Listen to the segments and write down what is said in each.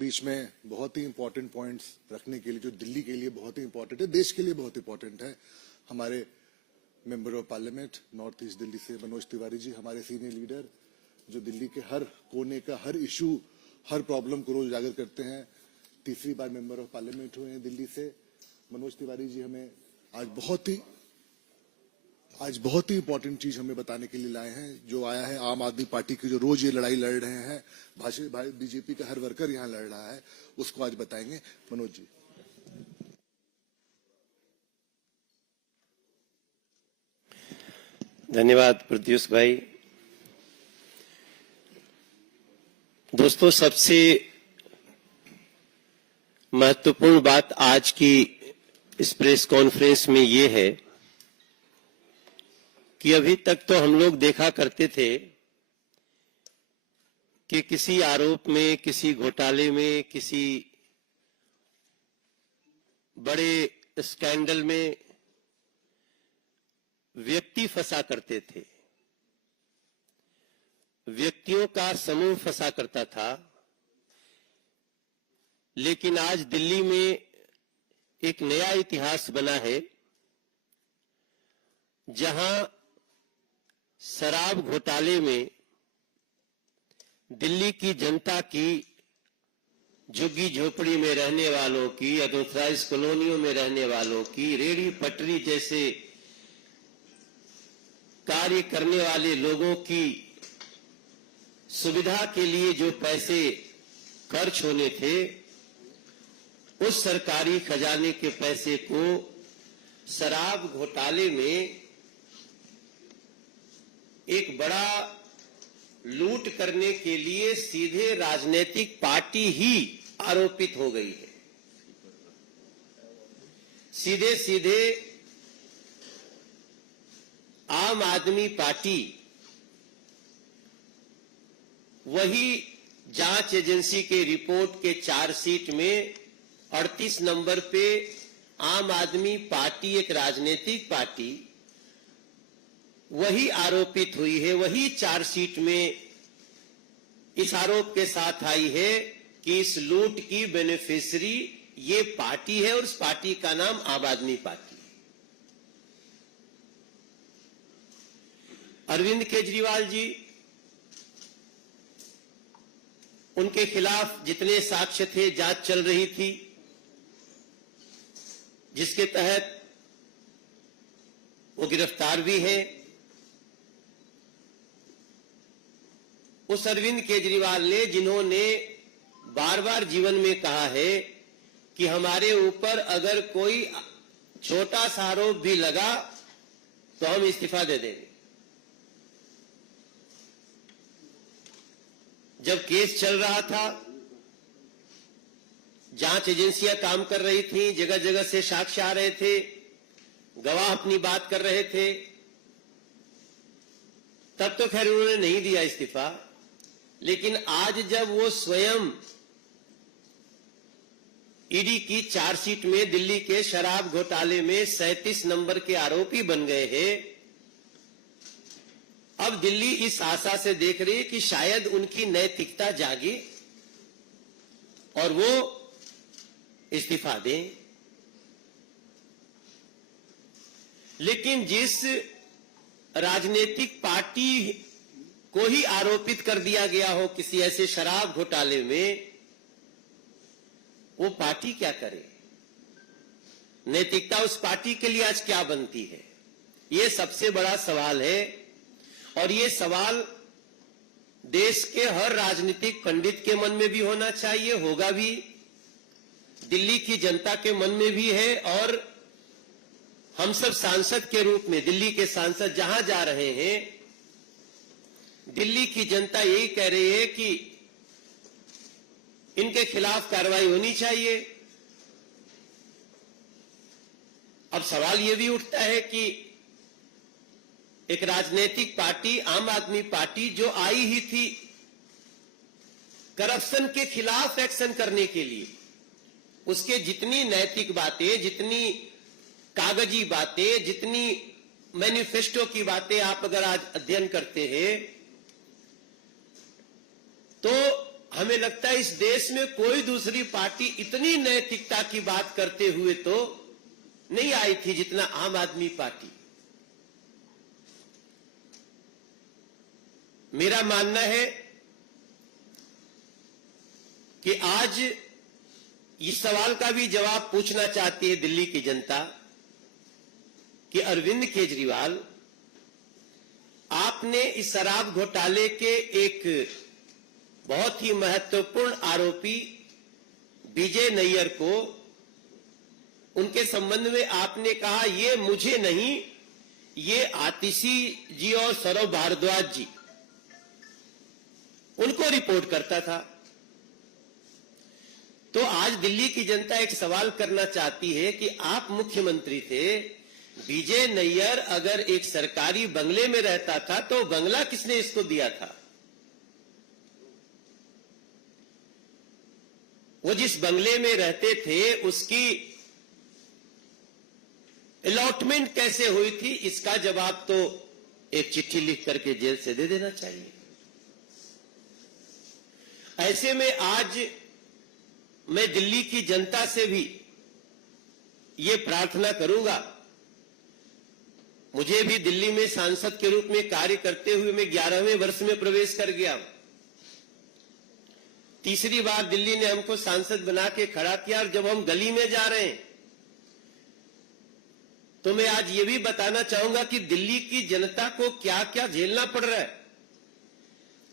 बीच में बहुत ही important points रखने के लिए, जो दिल्ली के लिए बहुत ही इंपॉर्टेंट है, देश के लिए बहुत इंपॉर्टेंट है। हमारे member of parliament north east Delhi से मनोज तिवारी जी, हमारे सीनियर लीडर, जो दिल्ली के हर कोने का हर इशू, हर प्रॉब्लम को रोज उजागर करते हैं। तीसरी बार मेंबर ऑफ पार्लियामेंट हुए हैं दिल्ली से। मनोज तिवारी जी हमें आज बहुत ही इंपॉर्टेंट चीज हमें बताने के लिए लाए हैं, जो आया है आम आदमी पार्टी की, जो रोज ये लड़ाई लड़ रहे हैं, बीजेपी का हर वर्कर यहाँ लड़ रहा है, उसको आज बताएंगे। मनोज जी। धन्यवाद प्रत्युष भाई। दोस्तों, सबसे महत्वपूर्ण बात आज की इस प्रेस कॉन्फ्रेंस में ये है कि अभी तक तो हम लोग देखा करते थे कि किसी आरोप में, किसी घोटाले में, किसी बड़े स्कैंडल में व्यक्ति फंसा करते थे, व्यक्तियों का समूह फंसा करता था। लेकिन आज दिल्ली में एक नया इतिहास बना है, जहां शराब घोटाले में दिल्ली की जनता की, झुग्गी झोपड़ी में रहने वालों की, अनऑथराइज्ड कॉलोनियों में रहने वालों की, रेहड़ी पटरी जैसे कार्य करने वाले लोगों की सुविधा के लिए जो पैसे खर्च होने थे, उस सरकारी खजाने के पैसे को शराब घोटाले में एक बड़ा लूट करने के लिए सीधे राजनीतिक पार्टी ही आरोपित हो गई है। सीधे सीधे आम आदमी पार्टी वही जांच एजेंसी के रिपोर्ट के चार्जशीट में 38 नंबर पे आम आदमी पार्टी, एक राजनीतिक पार्टी, वही आरोपित हुई है। वही चार्जशीट में इस आरोप के साथ आई है कि इस लूट की बेनिफिशियरी ये पार्टी है और उस पार्टी का नाम आम आदमी पार्टी है। अरविंद केजरीवाल जी, उनके खिलाफ जितने साक्ष्य थे, जांच चल रही थी, जिसके तहत वो गिरफ्तार भी हैं। उस अरविंद केजरीवाल ने, जिन्होंने बार बार जीवन में कहा है कि हमारे ऊपर अगर कोई छोटा सा आरोप भी लगा तो हम इस्तीफा दे देंगे। जब केस चल रहा था, जांच एजेंसियां काम कर रही थी, जगह जगह से साक्ष्य आ रहे थे, गवाह अपनी बात कर रहे थे, तब तो खैर उन्होंने नहीं दिया इस्तीफा। लेकिन आज जब वो स्वयं ईडी की चार्जशीट में दिल्ली के शराब घोटाले में 37 नंबर के आरोपी बन गए हैं, अब दिल्ली इस आशा से देख रही है कि शायद उनकी नैतिकता जागे और वो इस्तीफा दें। लेकिन जिस राजनीतिक पार्टी को ही आरोपित कर दिया गया हो किसी ऐसे शराब घोटाले में, वो पार्टी क्या करे? नैतिकता उस पार्टी के लिए आज क्या बनती है? ये सबसे बड़ा सवाल है। और ये सवाल देश के हर राजनीतिक पंडित के मन में भी होना चाहिए, होगा भी, दिल्ली की जनता के मन में भी है। और हम सब सांसद के रूप में, दिल्ली के सांसद जहां जा रहे हैं, दिल्ली की जनता यही कह रही है कि इनके खिलाफ कार्रवाई होनी चाहिए। अब सवाल यह भी उठता है कि एक राजनीतिक पार्टी, आम आदमी पार्टी, जो आई ही थी करप्शन के खिलाफ एक्शन करने के लिए, उसके जितनी नैतिक बातें, जितनी कागजी बातें, जितनी मैनिफेस्टो की बातें आप अगर आज अध्ययन करते हैं, तो हमें लगता है इस देश में कोई दूसरी पार्टी इतनी नैतिकता की बात करते हुए तो नहीं आई थी जितना आम आदमी पार्टी। मेरा मानना है कि आज इस सवाल का भी जवाब पूछना चाहती है दिल्ली की जनता कि अरविंद केजरीवाल, आपने इस शराब घोटाले के एक बहुत ही महत्वपूर्ण आरोपी विजय नैयर को, उनके संबंध में आपने कहा ये मुझे नहीं, ये आतिशी जी और सौरभ भारद्वाज जी, उनको रिपोर्ट करता था। तो आज दिल्ली की जनता एक सवाल करना चाहती है कि आप मुख्यमंत्री थे, विजय नैयर अगर एक सरकारी बंगले में रहता था तो बंगला किसने इसको दिया था? वो जिस बंगले में रहते थे उसकी अलॉटमेंट कैसे हुई थी, इसका जवाब तो एक चिट्ठी लिख करके जेल से दे देना चाहिए। ऐसे में आज मैं दिल्ली की जनता से भी ये प्रार्थना करूंगा, मुझे भी दिल्ली में सांसद के रूप में कार्य करते हुए मैं 11वें वर्ष में प्रवेश कर गया। तीसरी बार दिल्ली ने हमको सांसद बना के खड़ा किया और जब हम गली में जा रहे हैं तो मैं आज ये भी बताना चाहूंगा कि दिल्ली की जनता को क्या क्या झेलना पड़ रहा है।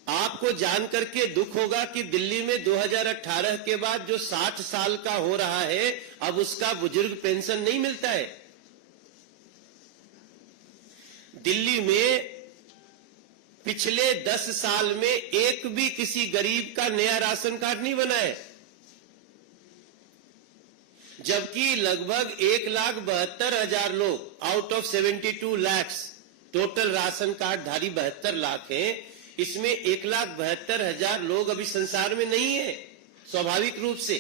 आपको जानकर के दुख होगा कि दिल्ली में 2018 के बाद जो 60 साल का हो रहा है अब उसका बुजुर्ग पेंशन नहीं मिलता है। दिल्ली में पिछले 10 साल में एक भी किसी गरीब का नया राशन कार्ड नहीं बना है, जबकि लगभग 1,72,000 लोग out of 72 lakh total ration card धारी 72 लाख हैं, इसमें 1,72,000 लोग अभी संसार में नहीं है स्वाभाविक रूप से।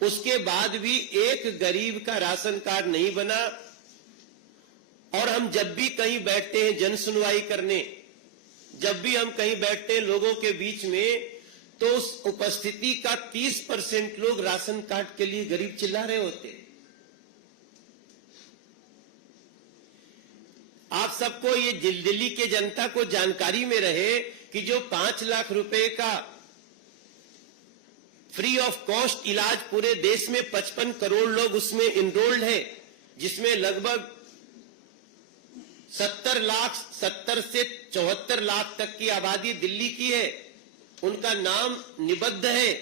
उसके बाद भी एक गरीब का राशन कार्ड नहीं बना। और हम जब भी कहीं बैठते हैं जन सुनवाई करने, जब भी हम कहीं बैठते हैं लोगों के बीच में, तो उस उपस्थिति का 30% लोग राशन कार्ड के लिए गरीब चिल्ला रहे होते हैं। आप सबको ये दिल्ली के जनता को जानकारी में रहे कि जो 5 लाख रुपए का फ्री ऑफ कॉस्ट इलाज पूरे देश में 55 करोड़ लोग उसमें इनरोल्ड है, जिसमें लगभग 70 से 74 लाख तक की आबादी दिल्ली की है। उनका नाम निबद्ध है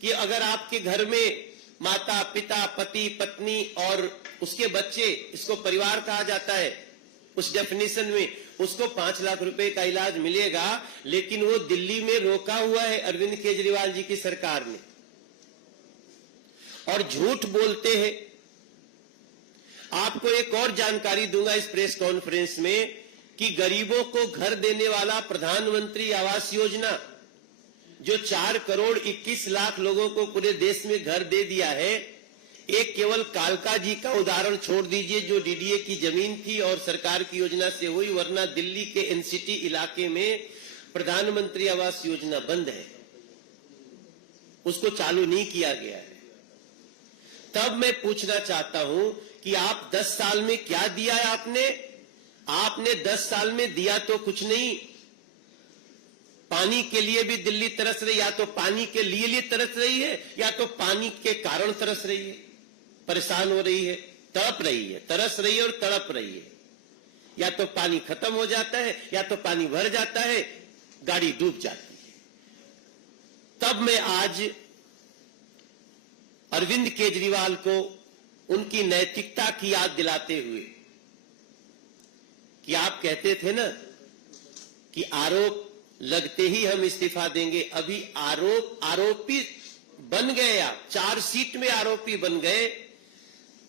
कि अगर आपके घर में माता पिता पति पत्नी और उसके बच्चे, इसको परिवार कहा जाता है उस डेफिनेशन में, उसको 5 लाख रुपए का इलाज मिलेगा। लेकिन वो दिल्ली में रोका हुआ है अरविंद केजरीवाल जी की सरकार ने, और झूठ बोलते हैं। आपको एक और जानकारी दूंगा इस प्रेस कॉन्फ्रेंस में कि गरीबों को घर देने वाला प्रधानमंत्री आवास योजना, जो 4 करोड़ 21 लाख लोगों को पूरे देश में घर दे दिया है, एक केवल कालका जी का उदाहरण छोड़ दीजिए जो डीडीए की जमीन थी और सरकार की योजना से हुई, वरना दिल्ली के एनसीटी इलाके में प्रधानमंत्री आवास योजना बंद है, उसको चालू नहीं किया गया है। तब मैं पूछना चाहता हूं कि आप 10 साल में क्या दिया है आपने 10 साल में दिया तो कुछ नहीं। पानी के लिए भी दिल्ली तरस रही, या तो पानी के लिए तरस रही है या तो पानी के कारण तरस रही है, परेशान हो रही है, तड़प रही है, तरस रही है और तड़प रही है। या तो पानी खत्म हो जाता है या तो पानी भर जाता है, गाड़ी डूब जाती है। तब मैं आज अरविंद केजरीवाल को उनकी नैतिकता की याद दिलाते हुए, कि आप कहते थे ना कि आरोप लगते ही हम इस्तीफा देंगे, अभी आरोपी बन गए, आप चार्जशीट में आरोपी बन गए।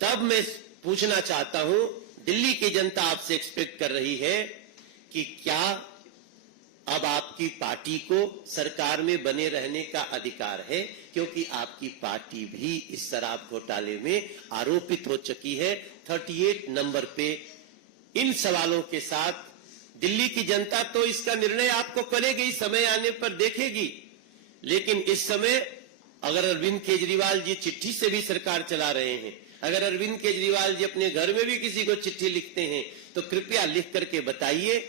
तब मैं पूछना चाहता हूं, दिल्ली की जनता आपसे एक्सपेक्ट कर रही है कि क्या अब आपकी पार्टी को सरकार में बने रहने का अधिकार है, क्योंकि आपकी पार्टी भी इस शराब घोटाले में आरोपित हो चुकी है। 38 नंबर पे इन सवालों के साथ दिल्ली की जनता तो इसका निर्णय आपको करेगी, समय आने पर देखेगी। लेकिन इस समय अगर अरविंद केजरीवाल जी चिट्ठी से भी सरकार चला रहे हैं, अगर अरविंद केजरीवाल जी अपने घर में भी किसी को चिट्ठी लिखते हैं, तो कृपया लिख करके बताइए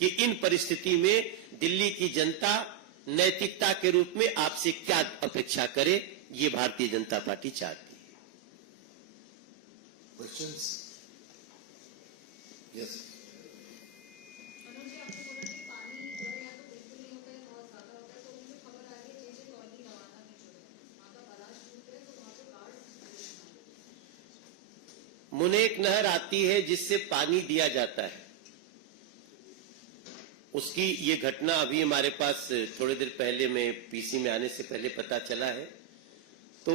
कि इन परिस्थिति में दिल्ली की जनता नैतिकता के रूप में आपसे क्या अपेक्षा करे। ये भारतीय जनता पार्टी चाहती है। क्वेश्चंस? यस। मुने एक नहर आती है जिससे पानी दिया जाता है, उसकी ये घटना अभी हमारे पास थोड़ी देर पहले में पीसी में आने से पहले पता चला है। तो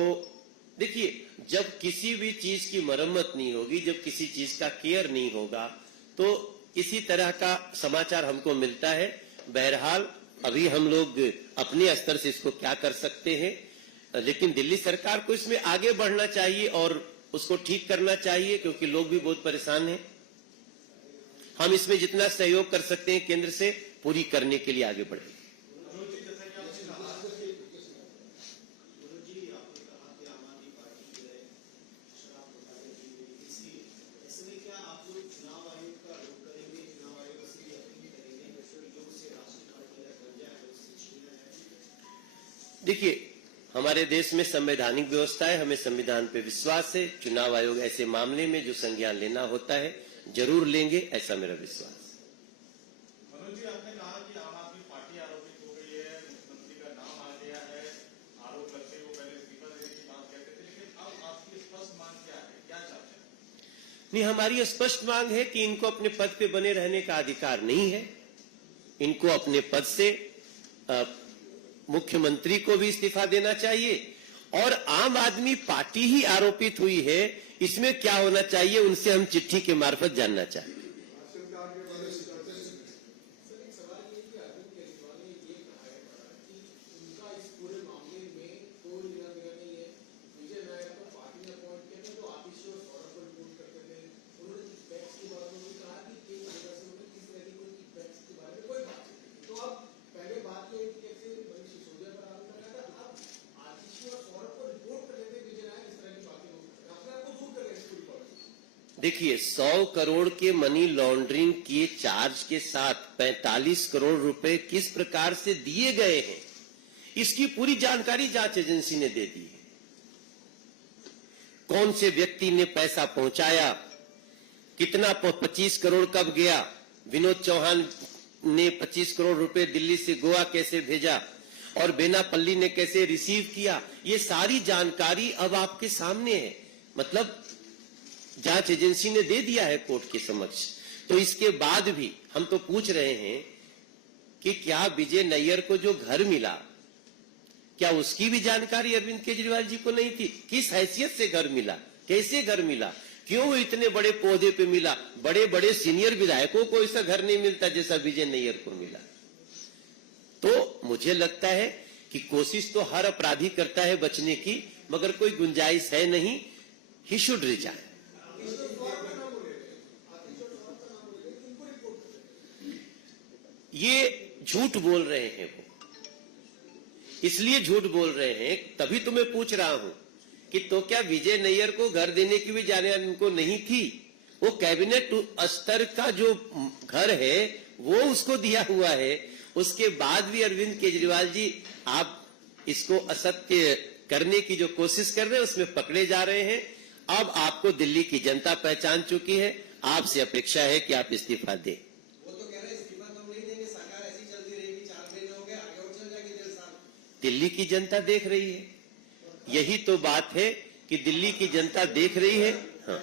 देखिए, जब किसी भी चीज की मरम्मत नहीं होगी, जब किसी चीज का केयर नहीं होगा, तो इसी तरह का समाचार हमको मिलता है। बहरहाल अभी हम लोग अपने स्तर से इसको क्या कर सकते हैं, लेकिन दिल्ली सरकार को इसमें आगे बढ़ना चाहिए और उसको ठीक करना चाहिए, क्योंकि लोग भी बहुत परेशान हैं। हम इसमें जितना सहयोग कर सकते हैं केंद्र से पूरी करने के लिए आगे बढ़े। देखिए, हमारे देश में संवैधानिक व्यवस्था है, हमें संविधान पे विश्वास है। चुनाव आयोग ऐसे मामले में जो संज्ञान लेना होता है जरूर लेंगे, ऐसा मेरा विश्वास। मनोज जी, आपने कहा कि आम आदमी पार्टी आरोपित हो गई है, मुख्यमंत्री का नाम आ गया है, आरोप लगते हुए पहले इस्तीफा देने की बात कहते थे, लेकिन अब आपकी स्पष्ट मांग क्या है, क्या चाहते हैं? नहीं, हमारी स्पष्ट मांग है कि इनको अपने पद पे बने रहने का अधिकार नहीं है। इनको अपने पद से मुख्यमंत्री को भी इस्तीफा देना चाहिए, और आम आदमी पार्टी ही आरोपित हुई है, इसमें क्या होना चाहिए उनसे हम चिट्ठी के मार्फत जानना चाहते हैं। देखिए, 100 करोड़ के मनी लॉन्ड्रिंग के चार्ज के साथ 45 करोड़ रुपए किस प्रकार से दिए गए हैं, इसकी पूरी जानकारी जांच एजेंसी ने दे दी है। कौन से व्यक्ति ने पैसा पहुंचाया, कितना 25 करोड़ कब गया, विनोद चौहान ने 25 करोड़ रुपए दिल्ली से गोवा कैसे भेजा, और बेनापल्ली ने कैसे रिसीव किया, ये सारी जानकारी अब आपके सामने है। मतलब जांच एजेंसी ने दे दिया है कोर्ट के समक्ष। तो इसके बाद भी हम तो पूछ रहे हैं कि क्या विजय नैयर को जो घर मिला, क्या उसकी भी जानकारी अरविंद केजरीवाल जी को नहीं थी? किस हैसियत से घर मिला, कैसे घर मिला, क्यों इतने बड़े पौधे पे मिला? बड़े बड़े सीनियर विधायकों को ऐसा घर नहीं मिलता जैसा विजय नैयर को मिला। तो मुझे लगता है कि कोशिश तो हर अपराधी करता है बचने की, मगर कोई गुंजाइश है नहीं। He should resign. ये झूठ बोल रहे हैं वो, इसलिए झूठ बोल रहे हैं, तभी तो मैं पूछ रहा हूं कि तो क्या विजय नैयर को घर देने की भी जानकारी उनको नहीं थी? वो कैबिनेट स्तर का जो घर है वो उसको दिया हुआ है। उसके बाद भी अरविंद केजरीवाल जी आप इसको असत्य करने की जो कोशिश कर रहे हैं उसमें पकड़े जा रहे हैं। अब आपको दिल्ली की जनता पहचान चुकी है, आपसे अपेक्षा है कि आप इस्तीफा दें। दिल्ली की जनता देख रही है, यही तो बात है कि दिल्ली की जनता देख रही है। हाँ,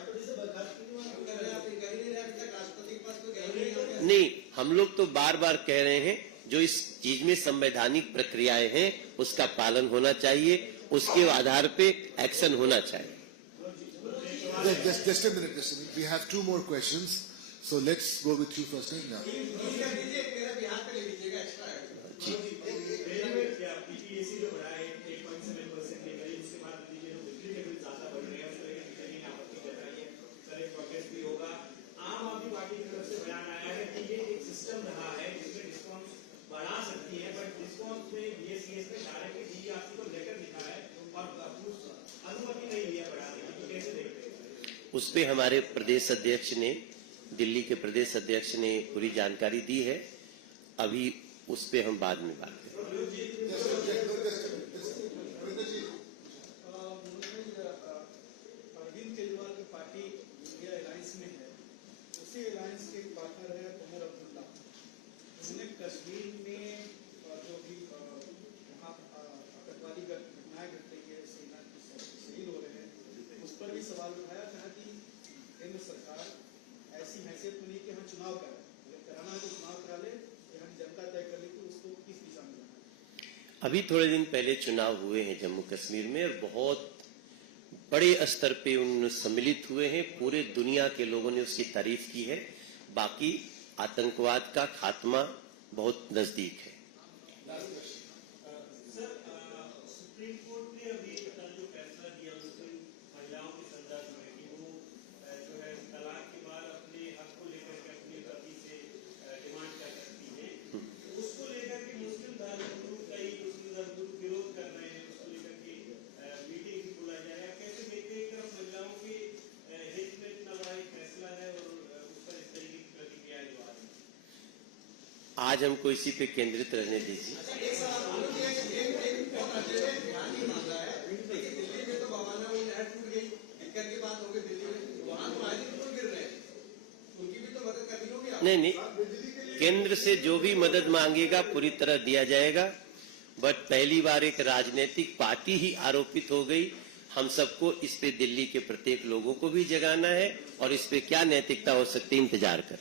नहीं, हम लोग तो बार बार कह रहे हैं जो इस चीज में संवैधानिक प्रक्रियाएं हैं उसका पालन होना चाहिए, उसके आधार पे एक्शन होना चाहिए। Just a minute. We have 2 more questions, so let's go with you first. उस पे हमारे प्रदेश अध्यक्ष ने, दिल्ली के प्रदेश अध्यक्ष ने पूरी जानकारी दी है। अभी उस पे हम बाद में बात करेंगे। अरविंद केजरीवाल की पार्टी इंडिया अलायंस में है, उसी अलायंस के पार्टनर है उमर अब्दुल्ला। उन्होंने कश्मीर में जो भी वहाँ आतंकवादी घटनाएं घट रही है, सेना के शहीद हो रहे हैं, उस पर भी सवाल उठाया। कहा कि केंद्र सरकार ऐसी हैसियत में नहीं कि हम चुनाव करें, अगर कराना है तो चुनाव करा ले, या हम जनता तय कर ले कि उसको किस दिशा में जाना है। अभी थोड़े दिन पहले चुनाव हुए हैं जम्मू कश्मीर में और बहुत बड़े स्तर पे उन सम्मिलित हुए हैं। पूरे दुनिया के लोगों ने उसकी तारीफ की है। बाकी आतंकवाद का खात्मा बहुत नजदीक है। सर, सुप्रीम कोर्ट ने अभी कल जो फैसला दिया मुस्लिम महिलाओं के संदर्भ में कि वो जो है तलाक के बाद अपने हक को लेकर के अपने पति से डिमांड कर सकती है, उसको लेकर के मुस्लिम धर्मगुरु विरोध कर रहे हैं। उसको लेकर के मीटिंग भी बुलाया जाएगा। कैसे देखते हैं, एक तरफ महिलाओं के हित में इतना बड़ा एक फैसला है और उस पर इस तरीके की प्रतिक्रिया जो आ रही है। आज हमको इसी पे केंद्रित रहने दीजिए। नहीं, केंद्र से जो भी मदद मांगेगा पूरी तरह दिया जाएगा। बट पहली बार एक राजनीतिक पार्टी ही आरोपित हो गई। हम सबको इस पे, दिल्ली के प्रत्येक लोगों को भी जगाना है और इस पे क्या नैतिकता हो सकती है, इंतजार कर।